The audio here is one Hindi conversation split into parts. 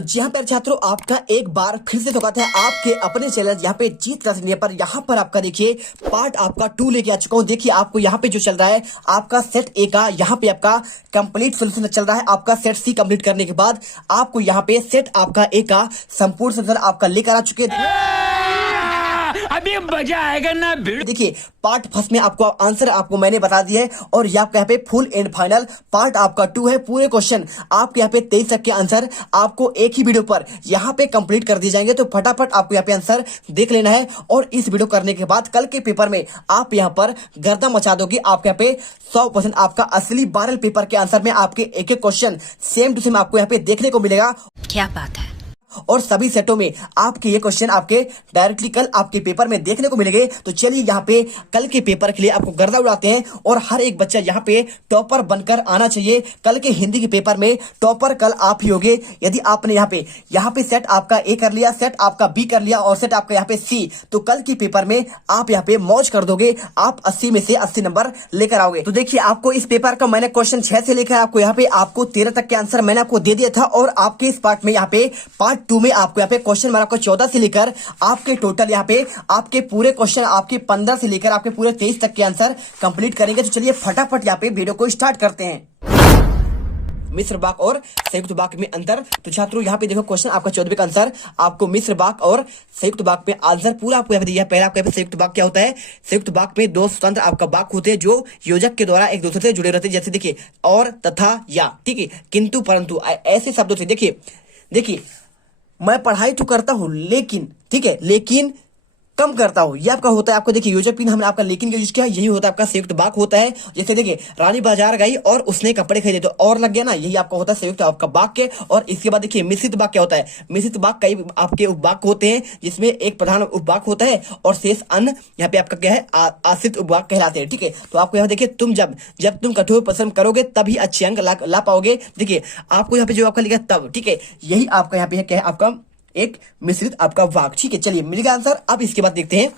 तो जी हाँ प्यारे छात्रों, आपका एक बार फिर से स्वागत है आपके अपने चैनल यहाँ पे जीत क्लास इंडिया पर। यहाँ पर आपका देखिए पार्ट आपका 2 लेके आ चुका हूँ। देखिए आपको यहाँ पे जो चल रहा है आपका सेट ए का यहाँ पे आपका कंप्लीट सोल्यूशन चल रहा है। आपका सेट सी कंप्लीट करने के बाद आपको यहाँ पे सेट आपका ए का संपूर्ण सोल्यूशन आपका लेकर आ चुके अभी मजा आएगा ना। देखिए पार्ट फर्स्ट में आपको आंसर आपको मैंने बता दिया है और ये आपका यहाँ पे फुल एंड फाइनल पार्ट आपका 2 है। पूरे क्वेश्चन आपके यहाँ पे 23 तक के आंसर आपको एक ही वीडियो पर यहाँ पे कंप्लीट कर दिए जाएंगे। तो फटाफट आपको यहाँ पे आंसर देख लेना है और इस वीडियो करने के बाद कल के पेपर में आप यहाँ पर गर्दा मचा दोगे। आपके यहाँ पे 100% आपका असली 12 पेपर के आंसर में आपके एक एक क्वेश्चन सेम टू सेम आपको यहाँ पे देखने को मिलेगा। क्या बात है। और सभी सेटों में आपके ये क्वेश्चन आपके डायरेक्टली कल आपके पेपर में देखने को मिलेंगे। तो चलिए यहाँ पे कल के पेपर के लिए आपको गर्दा उड़ाते हैं और हर एक बच्चा यहाँ पे टॉपर बनकर आना चाहिए। कल के हिंदी के पेपर में टॉपर कल आप ही होगे यदि आपने यहाँ पे सेट आपका ए कर लिया, सेट आपका बी कर लिया और सेट आपका यहाँ पे सी, तो कल के पेपर में आप यहाँ पे मौज कर दोगे। आप 80 में से 80 नंबर लेकर आओगे। तो देखिए आपको इस पेपर का मैंने क्वेश्चन 6 से लेकर आपको यहाँ पे आपको 13 तक के आंसर मैंने आपको दे दिया था और आपके इस पार्ट में यहाँ पे पार्ट 2 में आपको यहाँ पे क्वेश्चन मैंने आपको 14 से लेकर आपके टोटल यहाँ पे आपके पूरे क्वेश्चन आपके 15 से लेकर आपके पूरे 23 तक के आंसर कंप्लीट करेंगे। तो चलिए फटाफट यहाँ पे वीडियो को स्टार्ट करते हैं। मिश्र वाक्य और संयुक्त वाक्य में अंतर। तो छात्रों यहाँ पे देखो क्वेश्चन आपका 14वें का आंसर आपको मिश्र वाक्य और संयुक्त वाक्य में आंसर पूरा आपको यहाँ पे दिया है। पहला आपको संयुक्त वाक्य क्या होता है? संयुक्त वाक्य में दो स्वतंत्र आपका वाक्य होते हैं जो योजक के द्वारा एक दूसरे से जुड़े रहते हैं। जैसे देखिए और, तथा, या, ठीक है, किंतु, परंतु, ऐसे शब्दों से देखिए मैं पढ़ाई तो करता हूं लेकिन, ठीक है, लेकिन कम करता हूं, ये आपका होता है। आपको देखिए योजक पिन हमने आपका लेकिन का यूज किया, यही होता है आपका संयुक्त वाक्य होता है। जैसे देखिए रानी बाजार गई और उसने कपड़े खरीदे, तो और लग गया ना, यही आपका होता है संयुक्त आपका वाक्य। और इसके बाद देखिए मिश्रित वाक्य क्या होता है? मिश्रित वाक्य कई आपके उपवाक्य होते हैं जिसमें एक प्रधान उपवाक्य होता है और शेष अन्य यहाँ पे आपका क्या है आश्रित उपवाक्य कहलाते हैं। ठीक है, तो आपको यहाँ देखिए तुम जब तुम कठोर परिश्रम करोगे तभी अच्छे अंक ला पाओगे। देखिए आपको यहाँ पे जो आपका लिखा तब, ठीक है, यही आपका यहाँ पे क्या है आपका एक मिश्रित आपका वाक्य। ठीक है, चलिए मिल गया आंसर। अब इसके बाद देखते हैं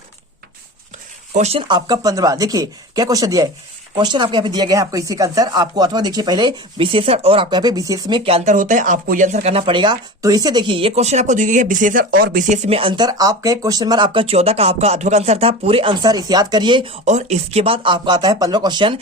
क्वेश्चन आपका 15। देखिए क्या क्वेश्चन दिया है? क्वेश्चन आपको यहाँ पे दिया गया है आपको इसी का आंसर आपको अथवा देखिए पहले विशेषण और आपको यहाँ पे विशेष में क्या अंतर होता है आपको ये आंसर करना पड़ेगा। तो इसे देखिए ये क्वेश्चन आपको दिया गया है विशेषण और विशेष में अंतर। आपका क्वेश्चन नंबर आपका 14 का आपका अथवा का आंसर था। पूरे आंसर इसे याद करिए और इसके बाद आपका आता है 15 क्वेश्चन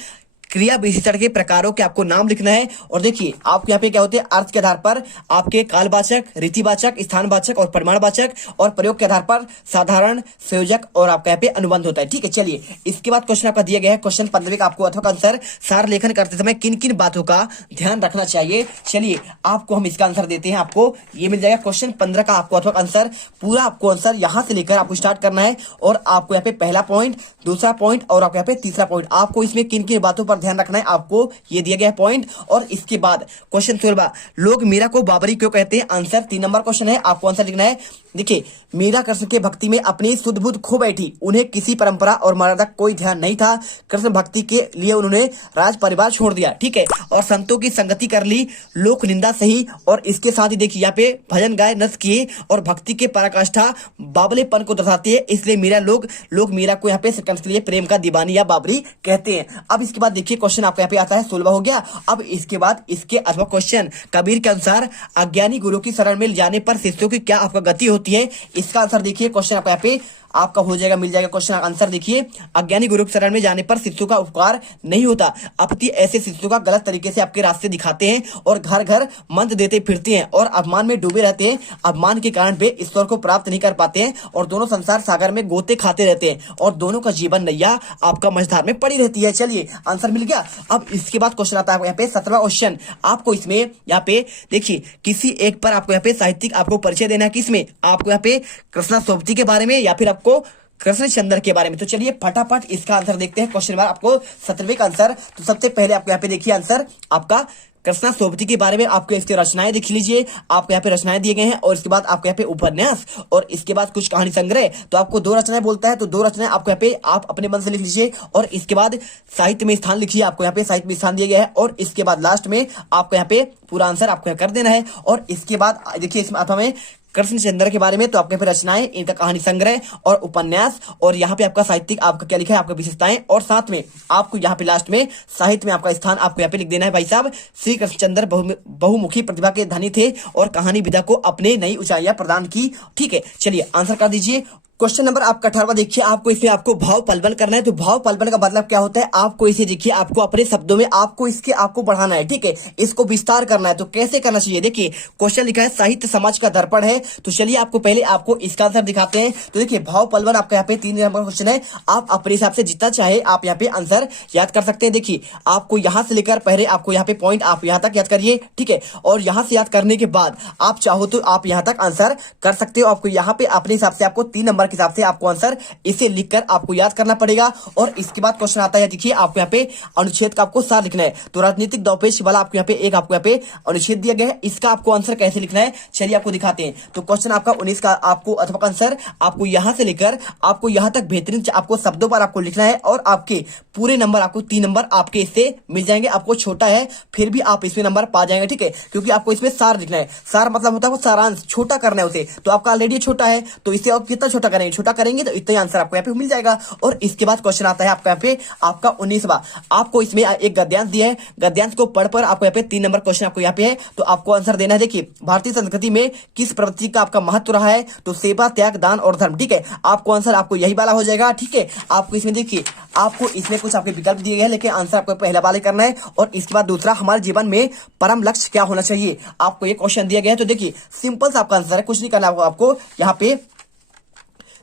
क्रिया विशेषण के प्रकारों के आपको नाम लिखना है। और देखिए आपके यहाँ पे क्या होते हैं? अर्थ के आधार पर आपके कालवाचक, रीतिवाचक, स्थानवाचक और परिमाणवाचक और प्रयोग के आधार पर साधारण, संयोजक और आपका यहाँ पे अनुबंध होता है। ठीक है, चलिए इसके बाद क्वेश्चन आपका दिया गया है क्वेश्चन 15 का आपको अथवा का आंसर सार लेखन करते समय किन किन बातों का ध्यान रखना चाहिए। चलिए आपको हम इसका आंसर देते हैं। आपको ये मिल जाएगा क्वेश्चन 15 का आपको अथवा आंसर पूरा आपको आंसर यहाँ से लेकर आपको स्टार्ट करना है और आपको यहाँ पे पहला पॉइंट, दूसरा पॉइंट और आपको यहाँ पे तीसरा पॉइंट, आपको इसमें किन किन बातों पर ध्यान रखना है आपको ये दिया गया है पॉइंट। और इसके बाद क्वेश्चन 16 लोग मीरा को बाबरी क्यों कहते हैं? आंसर 3 नंबर क्वेश्चन है, आपको आंसर लिखना है। देखिए मीरा कृष्ण के भक्ति में अपनी सुध बुध खो बैठी, उन्हें किसी परंपरा और मर्यादा कोई ध्यान नहीं था। कृष्ण भक्ति के लिए उन्होंने राज परिवार छोड़ दिया, ठीक है, और संतों की संगति कर ली, लोक निंदा सही और इसके साथ ही देखिए यहाँ पे भजन गाय नृत्य किए और भक्ति के पराकाष्ठा बाबलेपन को दर्शाती है। इसलिए मीरा लोग मीरा को यहाँ पे के लिए प्रेम का दीवानी या बाबरी कहते हैं। अब इसके बाद देखिए क्वेश्चन आपको यहाँ पे आता है 16 हो गया। अब इसके बाद इसके अथवा क्वेश्चन कबीर के अनुसार अज्ञानी गुरु की शरण में जाने पर शिष्यों की क्या आपका गति होती है? इसका आंसर देखिए क्वेश्चन आपको यहाँ पे आपका हो जाएगा, मिल जाएगा क्वेश्चन आंसर। देखिए अज्ञानी गुरु की शरण में जाने पर शिष्यों का उपकार नहीं होता, अपितु ऐसे शिष्यों का गलत तरीके से आपके रास्ते दिखाते हैं और घर घर मंत्र देते फिरते हैं और अपमान में डूबे रहते हैं। अपमान के कारण वे ईश्वर को प्राप्त नहीं कर पाते हैं और दोनों संसार सागर में गोते खाते रहते हैं और दोनों का जीवन नैया आपका मझधार में पड़ी रहती है। चलिए आंसर मिल गया। अब इसके बाद क्वेश्चन आता है यहाँ पे 17वां क्वेश्चन। आपको इसमें यहाँ पे देखिए किसी एक पर आपको यहाँ पे साहित्यिक आपको परिचय देना है। किसमें? आपको यहाँ पे कृष्णा सोबती के बारे में या फिर आपको कृष्ण चंद्र के बारे में। तो चलिए फटाफट इसका आंसर देखते हैं। क्वेश्चन नंबर आपको 17वें का आंसर। तो सबसे पहले आपको यहाँ पे देखिए आंसर आपका कृष्णा सोबती के बारे में आपको इसके रचनाएं देख लीजिए। आपको यहाँ पे रचनाएं दिए गए हैं और इसके बाद आपको यहाँ पे उपन्यास और इसके बाद कुछ कहानी संग्रह। तो आपको 2 रचनाएं बोलता है तो 2 रचनाएं आपको यहाँ पे आप अपने मन से लिख लीजिए और इसके बाद साहित्य में स्थान लिखिए। आपको यहाँ पे साहित्य में स्थान दिया गया है और इसके बाद लास्ट में आपको यहाँ पे पूरा आंसर आपको कर देना है। और इसके बाद देखिए इसमें अथवा में कृष्णचंद्र के बारे में, तो आपके पे रचनाएं, इनका कहानी संग्रह और उपन्यास, और यहाँ पे आपका साहित्यिक आपका क्या लिखा है, आपका विशेषताएं, और साथ में आपको यहाँ पे लास्ट में साहित्य में आपका स्थान आपको यहाँ पे लिख देना है भाई साहब। श्री कृष्णचंद्र बहुमुखी प्रतिभा के धनी थे और कहानी विधा को अपने नई ऊंचाइयां प्रदान की। ठीक है, चलिए आंसर कर दीजिए। क्वेश्चन नंबर आपका 18वां देखिए, आपको इसमें आपको भाव पलवन करना है। तो भाव पलवन का मतलब क्या होता है, आपको इसे देखिए, आपको अपने शब्दों में आपको इसके आपको बढ़ाना है। ठीक है, इसको विस्तार करना है। तो कैसे करना चाहिए, देखिए क्वेश्चन लिखा है साहित्य समाज का दर्पण है। तो चलिए आपको पहले आपको इसका आंसर दिखाते हैं। तो देखिए भाव पलवन आपका यहाँ पे 3 नंबर क्वेश्चन है। आप अपने हिसाब से जितना चाहे आप यहाँ पे आंसर याद कर सकते हैं। देखिए आपको यहाँ से लेकर पहले आपको यहाँ पे पॉइंट आप यहाँ तक याद करिए। ठीक है, और यहाँ से याद करने के बाद आप चाहो तो आप यहाँ तक आंसर कर सकते हो। आपको यहाँ पे अपने हिसाब से आपको 3 नंबर के हिसाब से आपको आंसर इसे लिखकर आपको याद करना पड़ेगा। और इसके बाद क्वेश्चन आता है, देखिए आपको यहाँ पे अनुच्छेद का आपको सार लिखना है। तो राजनीतिक दांवपेच वाला आपको यहाँ पे एक आपको यहाँ पे अनुच्छेद दिया गया है, इसका आपको आंसर कैसे लिखना है चलिए आपको दिखाते हैं। तो क्वेश्चन आपका 19 का आपको अथवा आंसर आपको यहाँ से लेकर आपको यहाँ तक बेहतरीन आपको शब्दों पर आपको लिखना है, और आपके पूरे नंबर आपको 3 नंबर आपके इससे मिल जाएंगे। आपको छोटा है फिर भी आप इसमें नंबर पा जाएंगे। ठीक है, क्योंकि आपको इसमें सार लिखना है। सार मतलब होता है वो सारांश, छोटा करना है उसे। तो आपका ऑलरेडी छोटा है, तो इसे आप कितना छोटा करेंगे, छोटा करेंगे तो इतना आंसर आपको यहाँ पे मिल जाएगा। और इसके बाद क्वेश्चन आता है आपका यहाँ पे आपका 19वां। आपको इसमें एक गद्यांश दिया है, गद्यांश को पढ़कर आपको यहाँ पे 3 नंबर क्वेश्चन आपको यहाँ पे है। तो आपको आंसर देना है। देखिए भारतीय संस्कृति में किस प्रवृत्ति का आपका महत्व रहा है, तो सेवा, त्याग, दान और धर्म। ठीक है, आपको आंसर आपको यही वाला हो जाएगा। ठीक है, आपको इसमें देखिए आपको इसमें कुछ आपके विकल्प दिए गए हैं, लेकिन आंसर आपको पहला वाला करना है। और इसके बाद दूसरा, हमारे जीवन में परम लक्ष्य क्या होना चाहिए, आपको ये क्वेश्चन दिया गया है। तो देखिए सिंपल सा आपका आंसर है, कुछ नहीं करना आपको यहाँ पे।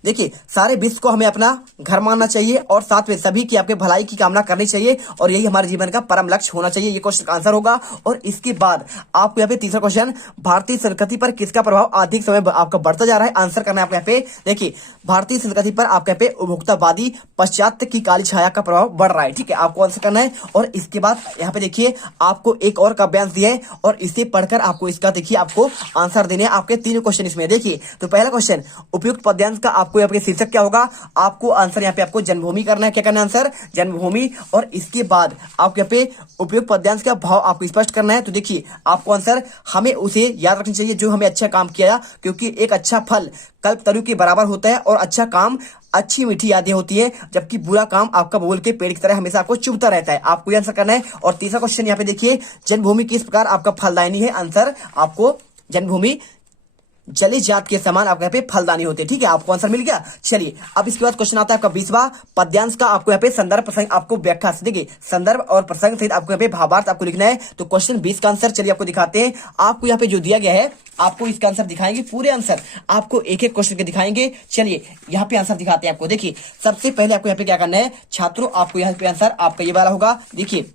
देखिए सारे विश्व को हमें अपना घर मानना चाहिए और साथ में सभी की आपके भलाई की कामना करनी चाहिए, और यही हमारे जीवन का परम लक्ष्य होना चाहिए। ये क्वेश्चन का आंसर होगा। और इसके बाद आपको यहाँ पे तीसरा क्वेश्चन, भारतीय संस्कृति पर किसका प्रभाव अधिक समय आपका बढ़ता जा रहा है, आंसर करना है आपको यहाँ पे। देखिए भारतीय संस्कृति पर आपके यहाँ पे उपभोक्तावादी पाश्चात्य की काली छाया का प्रभाव बढ़ रहा है। ठीक है, आपको आंसर करना है। और इसके बाद यहाँ पे देखिए आपको एक और काव्यांश दिया है, और इसे पढ़कर आपको इसका देखिए आपको आंसर देने हैं। आपके 3 क्वेश्चन इसमें देखिए। तो पहला क्वेश्चन, उपयुक्त पद्यांश का आपको यहाँ पे शीर्षक क्या होगा, आपको आंसर यहाँ पे आपको जन्मभूमि करना है। क्या करना है, आंसर जन्मभूमि। और इसके बाद आपको यहाँ पे उपयुक्त पद्यांश का भाव आपको स्पष्ट करना है। तो देखिए आपको आंसर हमें उसे याद रखना चाहिए जो हमें अच्छा काम किया, क्योंकि एक अच्छा फल कल्पतरु के बराबर होता है, और अच्छा काम अच्छी मीठी यादें होती है, जबकि बुरा काम आपका बोल के पेड़ की तरह हमेशा आपको चुभता रहता है। आपको ये आंसर करना है। और तीसरा क्वेश्चन यहाँ पे देखिए, जन्मभूमि किस प्रकार आपका फलदायिनी है, आंसर आपको जन्मभूमि जली जात के समान आपको यहाँ पे फलदानी होते हैं। ठीक है, आपको आंसर मिल गया। चलिए अब इसके बाद क्वेश्चन आता है आपका 20वां, पद्यांश का आपको यहाँ पे संदर्भ प्रसंग आपको व्याख्या। देखिए संदर्भ और प्रसंग सहित आपको यहाँ पे भावार्थ आपको लिखना है। तो क्वेश्चन 20 का आंसर चलिए आपको दिखाते हैं। आपको यहाँ पे जो दिया गया है आपको इसका आंसर दिखाएंगे, पूरे आंसर आपको एक एक क्वेश्चन के दिखाएंगे। चलिए यहाँ पे आंसर दिखाते हैं आपको। देखिए सबसे पहले आपको यहाँ पे क्या करना है छात्रों, आपको यहाँ पे आंसर आपका ये वाला होगा। देखिए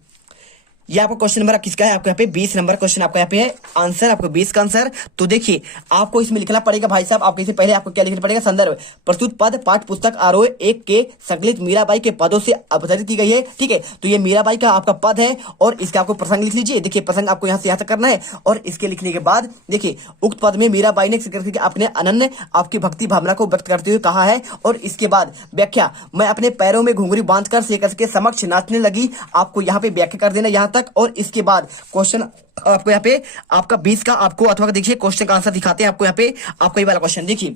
ये आपको क्वेश्चन नंबर किसका है, आपको यहाँ पे 20 नंबर क्वेश्चन आपको यहाँ पे है, आंसर आपको 20 का आंसर। तो देखिए आपको इसमें लिखना पड़ेगा भाई साहब, आपको इससे पहले आपको क्या लिखना पड़ेगा, संदर्भ प्रस्तुत पद पाठ्य पुस्तक आरोह 1 के संकलित मीराबाई के पदों से अवतरित की गई है। ठीक है, तो ये मीराबाई का आपका पद है, और इसका आपको प्रसंग लिख लीजिए। देखिए प्रसंग आपको यहाँ से यहाँ तक करना है, और इसके लिखने के बाद देखिए उक्त पद में मीराबाई ने अपने अनन्य आपकी भक्ति भावना को व्यक्त करते हुए कहा है। और इसके बाद व्याख्या, मैं अपने पैरों में घुंघरू बांधकर शेखर के समक्ष नाचने लगी, आपको यहाँ पे व्याख्या कर देना यहाँ तक। और इसके बाद क्वेश्चन आपको यहाँ पे आपका 20 का आपको अथवा देखिए क्वेश्चन का आंसर दिखाते हैं आपको यहाँ पे। आपको ये वाला क्वेश्चन देखिए,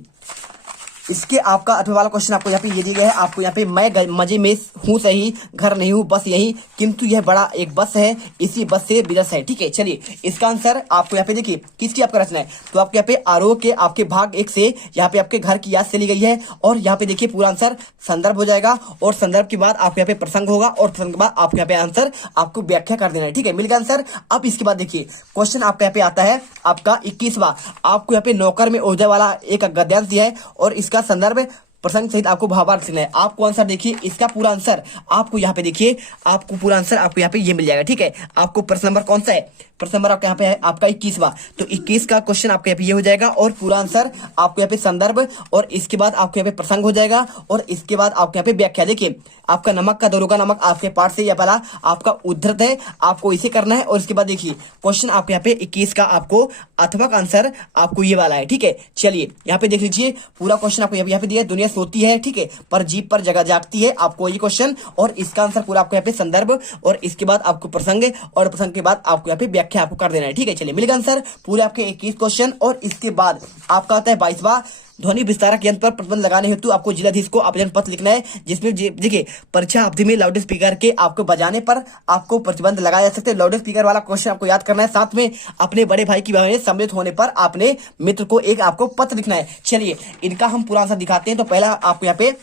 इसके आपका अथवा वाला क्वेश्चन आपको यहाँ पे ये दिया गया है। आपको यहाँ पे मैं मजे में हूँ सही, घर नहीं हूँ बस यही, किंतु यह बड़ा एक बस है, इसी बस से विरस है। ठीक है, चलिए इसका आंसर आपको यहाँ पे देखिए किसकी आपका रचना है। तो आपके यहाँ पे आरोह के आपके भाग 1 से यहाँ पे आपके घर की याद से ली गई है। और यहाँ पे देखिए पूरा आंसर संदर्भ हो जाएगा, और संदर्भ के बाद आपको यहाँ पे प्रसंग होगा, और प्रसंग के बाद आपको यहाँ पे आंसर आपको व्याख्या कर देना है। ठीक है, मिल गया आंसर। अब इसके बाद देखिए क्वेश्चन आपका यहाँ पे आता है आपका 21वां, आपको यहाँ पे नौकर में ओझा वाला एक गद्यांश दिया है, और इसका संदर्भ प्रसंग सहित आपको भावार्थ लिखना है। आपको आंसर देखिए इसका पूरा आंसर आपको यहाँ पे देखिए, आपको पूरा आंसर आपको यहाँ पे ये मिल जाएगा। ठीक है, आपको प्रश्न नंबर कौन सा है, प्रश्न नंबर आपका यहाँ पे है आपका 21वां। तो 21 का क्वेश्चन आपके यहाँ पे ये हो जाएगा, और पूरा आंसर आपको यहाँ पे संदर्भ, और इसके बाद आपके यहाँ पे प्रसंग हो जाएगा, और इसके बाद आपके यहाँ पे व्याख्या। देखिए आपका नमक का दरोगा नमक आपके पाठ से यह वाला आपका उद्धृत है, आपको इसे करना है। और इसके बाद देखिए क्वेश्चन आपके यहाँ पे 21 का आपको अथवा का आंसर आपको ये वाला है। ठीक है, चलिए यहाँ पे देख लीजिए पूरा क्वेश्चन आपको यहाँ पे दिया है। दुनिया यह सोती है, ठीक है, पर जीप पर जगह जागती है। आपको ये क्वेश्चन और इसका आंसर पूरा आपको यहाँ पे संदर्भ और इसके बाद आपको प्रसंग और प्रसंग के बाद आपको यहाँ पे व्याख्या आपको कर देना है, ठीक है। चलिए मिलेगा आंसर पूरे आपके 21 क्वेश्चन और इसके बाद आपका आता है 22वां ध्वनि विस्तारक यंत्र पर प्रतिबंध लगाने हेतु आपको जिलाधीश को आवेदन पत्र लिखना है, जिसमें देखिए परीक्षा अवधि में लाउड स्पीकर के आपको बजाने पर आपको प्रतिबंध लगाया जा सकता है। लाउड स्पीकर वाला क्वेश्चन आपको याद करना है। साथ में अपने बड़े भाई की विवाह में सम्मिलित होने पर अपने मित्र को एक आपको पत्र लिखना है। चलिए इनका हम पूरा आंसर दिखाते हैं। तो पहला आपको यहाँ पे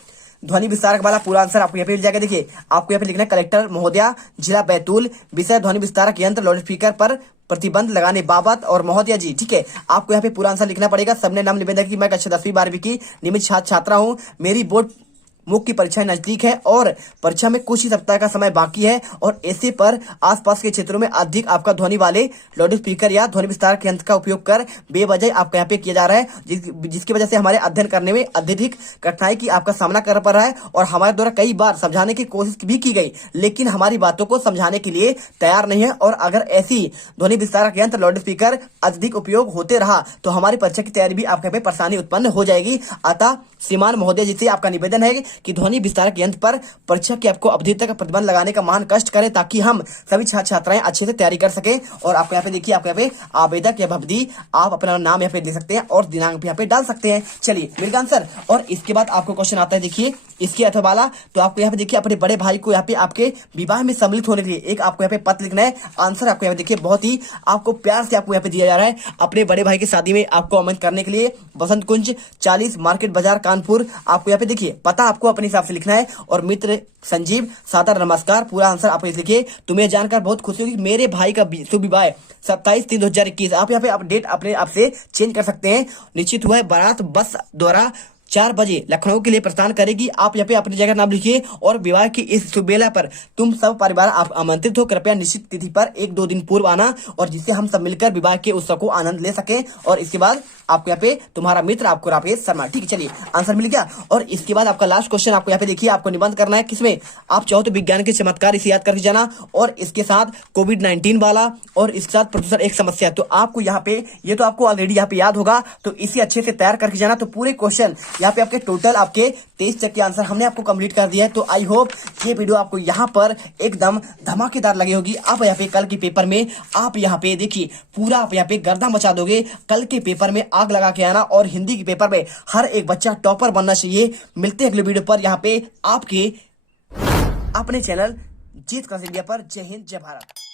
ध्वनि विस्तारक वाला पूरा आंसर आपको यहाँ पे मिल जाएगा। देखिए आपको यहाँ पे लिखना है कलेक्टर महोदया जिला बैतूल, विषय ध्वनि विस्तारक यंत्र लाउड स्पीकर पर प्रतिबंध लगाने बाबत और महोदया जी, ठीक है। आपको यहाँ पे पूरा आंसर लिखना पड़ेगा। सबने नाम निवेदन की मैं कक्षा 10वीं 12वीं की नियमित छात्रा हूँ। मेरी बोर्ड मुख्य परीक्षाएं नजदीक है और परीक्षा में कुछ ही सप्ताह का समय बाकी है और ऐसे पर आसपास के क्षेत्रों में अधिक आपका ध्वनि वाले लाउड स्पीकर या ध्वनि विस्तारक यंत्र का उपयोग कर बेवजह आपका यहाँ पे किया जा रहा है, जिसकी वजह से हमारे अध्ययन करने में अत्यधिक कठिनाई की आपका सामना करना पड़ रहा है और हमारे द्वारा कई बार समझाने की कोशिश भी की गई, लेकिन हमारी बातों को समझाने के लिए तैयार नहीं है। और अगर ऐसी ध्वनि विस्तारक यंत्र लाउड स्पीकर अत्यधिक उपयोग होते रहा तो हमारी परीक्षा की तैयारी भी आपके पे परेशानी उत्पन्न हो जाएगी। अतः श्रीमान महोदय जी से आपका निवेदन है कि ध्वनि विस्तारक यंत्र पर परीक्षा की आपको अवधि तक प्रतिबंध लगाने का महान कष्ट करें, ताकि हम सभी छात्र छात्राएं अच्छे से तैयारी कर सके। और आपको यहाँ पे देखिए आपको यहाँ पे आवेदक या भवदी आप अपना नाम यहाँ पे दे सकते हैं और दिनांक भी यहाँ पे डाल सकते हैं। चलिए मिलेगा आंसर। और इसके बाद आपको क्वेश्चन आता है, देखिए इसके अथवा वाला। तो आपको यहाँ पे देखिए अपने बड़े भाई को यहाँ पे आपके विवाह में सम्मिलित होने के लिए एक आपको यहाँ पे पत्र लिखना है। आंसर आपको यहाँ पे देखिए बहुत ही आपको प्यार से आपको यहाँ पे दिया जा रहा है। अपने बड़े भाई की शादी में आपको आमंत्रित करने के लिए बसंत कुंज 40 मार्केट बाजार कानपुर। आपको यहाँ पे देखिए पता आपको अपने हिसाब से लिखना है और मित्र संजीव सादर नमस्कार। पूरा आंसर आप लिखिए। तुम्हें जानकर बहुत खुशी होगी मेरे भाई का शुभ विवाह 27/3/2021। आप यहाँ पे आप डेट अपने आप से चेंज कर सकते हैं। निश्चित हुआ है बारात बस द्वारा 4 बजे लखनऊ के लिए प्रस्थान करेगी। आप यहाँ पे अपनी जगह नाम लिखिए और विवाह की इस शुभ बेला पर तुम सब परिवार आप आमंत्रित हो। कृपया निश्चित तिथि पर 1-2 दिन पूर्व आना और जिससे हम सब मिलकर विवाह के उत्सव को आनंद ले सकें। और इसके बाद आपको यहाँ पे तुम्हारा मित्र आपको राकेश शर्मा, ठीक है। चलिए आंसर मिल गया। और इसके बाद आपका लास्ट क्वेश्चन आपको यहाँ पे देखिए आपको निबंध करना है, किसमें आप चाहो तो विज्ञान के चमत्कार इसे याद करके जाना और इसके साथ कोविड-19 वाला और इसके साथ प्रोफेसर एक समस्या। तो आपको यहाँ पे ये तो आपको ऑलरेडी यहाँ पे याद होगा, तो इसे अच्छे से तैयार करके जाना। तो पूरे क्वेश्चन यहाँ पे आपके टोटल आपके 23 तक के आंसर हमने आपको कंप्लीट कर दिया है। तो आई होप ये वीडियो आपको यहाँ पर एकदम धमाकेदार लगी होगी। आप यहाँ पे कल के पेपर में आप यहाँ पे देखिए पूरा आप यहाँ पे गर्दा मचा दोगे। कल के पेपर में आग लगा के आना और हिंदी के पेपर में हर एक बच्चा टॉपर बनना चाहिए। मिलते हैं अगले वीडियो पर यहाँ पे आपके अपने चैनल जीत क्लास इंडिया पर। जय हिंद जय भारत।